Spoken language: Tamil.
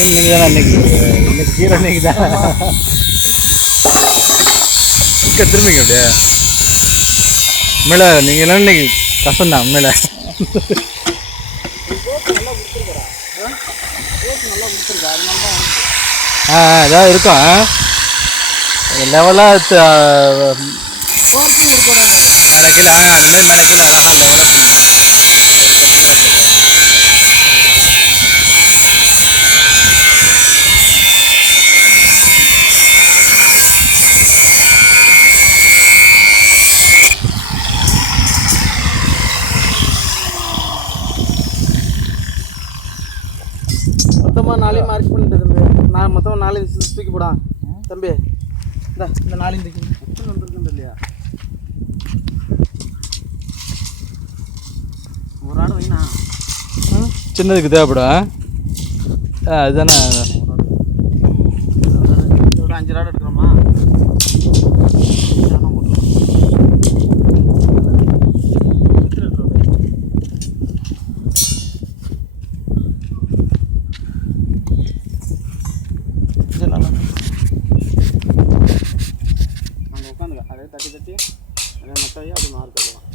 நீங்கள் தானே இன்னைக்கு கீரை இன்னைக்கு தான் திரும்பிங்க அப்படியே உண்மையில நீங்கள் எல்லாம் இன்னைக்கு கஷ்டம்தான் உண்மையில. ஏதாவது இருக்கும் லெவலாக மேலே கீழே அந்த மாதிரி மேலே கீழே அழகாக லெவலாக மொத்தமாக 4 மார்க் பண்ணிட்டு தம்பி. நான் மொத்தமாக 4 தூக்கி போடா தம்பி. இந்த 4 தூக்கி வந்துருக்குன்னு இல்லையா ஒரு ஆடு வைனா சின்னதுக்கு தேவைப்படும். அதுதானே ஒரு 5 ஆடு எடுக்கிறோமா? அங்கே உட்காந்துக்க அதே தட்டி அதே மொத்தம் அப்படி மார்க் எடுக்கலாம்.